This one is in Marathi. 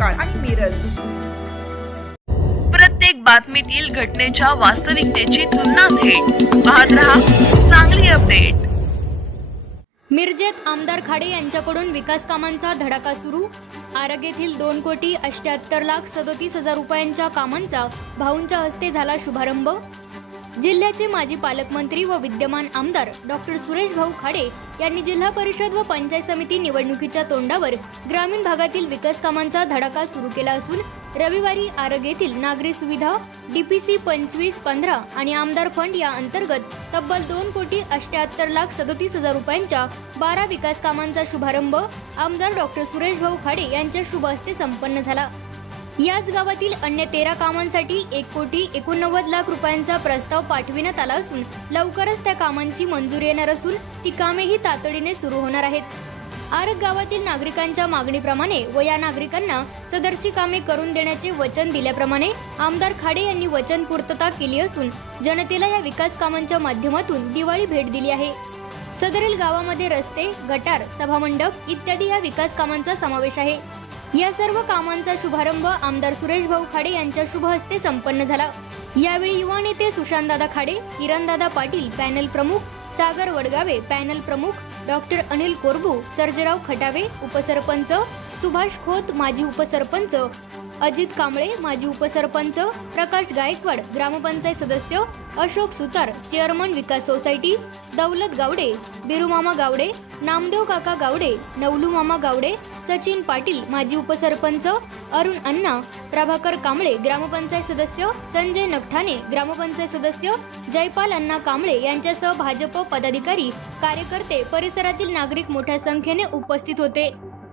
महांकाळ आणि मिरज प्रत्येक बातमीतील घटनेच्या वास्तविकतेची तुलना थेट. पाहत रहा चांगली अपडेट. मिरजेत आमदार खाडे यांच्याकडून विकास कामांचा धडाका सुरू. आरग येथील दोन कोटी अष्ट्याहत्तर लाख सदोतीस हजार रुपयांच्या कामांचा भाऊंच्या हस्ते झाला शुभारंभ. जिल्ह्याचे माजी पालकमंत्री व विद्यमान आमदार डॉक्टर सुरेश भाऊ खाडे यांनी जिल्हा परिषद व पंचायत समिती निवडणुकीच्या तोंडावर ग्रामीण भागातील विकास कामांचा धडाका सुरू केला असून रविवारी आरग येथील नागरी सुविधा डीपीसी पंचवीस पंधरा आणि आमदार फंड या अंतर्गत तब्बल दोन कोटी अष्ट्याहत्तर लाख सदोतीस हजार रुपयांच्या बारा विकास कामांचा शुभारंभ आमदार डॉक्टर सुरेश भाऊ खाडे यांच्या शुभ हस्ते संपन्न झाला. याच गावातील अन्य तेरा कामांसाठी एक कोटी एकोणनव्वद लाख रुपयांचा प्रस्ताव पाठविण्यात आला असून लवकरच त्या कामांची मंजुरी येणार असून ती कामेही तातडीने सुरू होणार आहेत. आरग गावातील नागरिकांच्या मागणीप्रमाणे व या नागरिकांना सदरची कामे करून देण्याचे वचन दिल्याप्रमाणे आमदार खाडे यांनी वचन पूर्तता केली असून जनतेला या विकास कामांच्या माध्यमातून दिवाळी भेट दिली आहे. सदरील गावामध्ये रस्ते गटार सभामंडप इत्यादी या विकास कामांचा समावेश आहे. या सर्व कामांचा शुभारंभ आमदार सुरेश भाऊ खाडे यांच्या शुभ हस्ते संपन्न झाला. यावेळी युवा नेते सुशांतदादा खाडे किरणदादा पाटील पॅनल प्रमुख सागर वडगावे पॅनल प्रमुख डॉक्टर अनिल कोरबू सर्जराव खटावे उपसरपंच सुभाष खोत माजी उपसरपंच. अजित कांबळे माजी उपसरपंच. प्रकाश गायकवाड ग्रामपंचायत सदस्य. Ashok Sutar chairman Vikas society. दौलत गावडे बिरुमामा गावडे. नामदेव काका गावडे नवलू मामा गावडे. सचिन पाटील माजी उपसरपंच. अरुण अण्णा प्रभाकर कांबळे ग्रामपंचायत सदस्य. संजय नगठाणे ग्रामपंचायत सदस्य. जयपाल अण्णा कांबळे यांच्यासह भाजप पदाधिकारी कार्यकर्ते परिसरातील नागरिक मोठ्या संख्येने उपस्थित होते.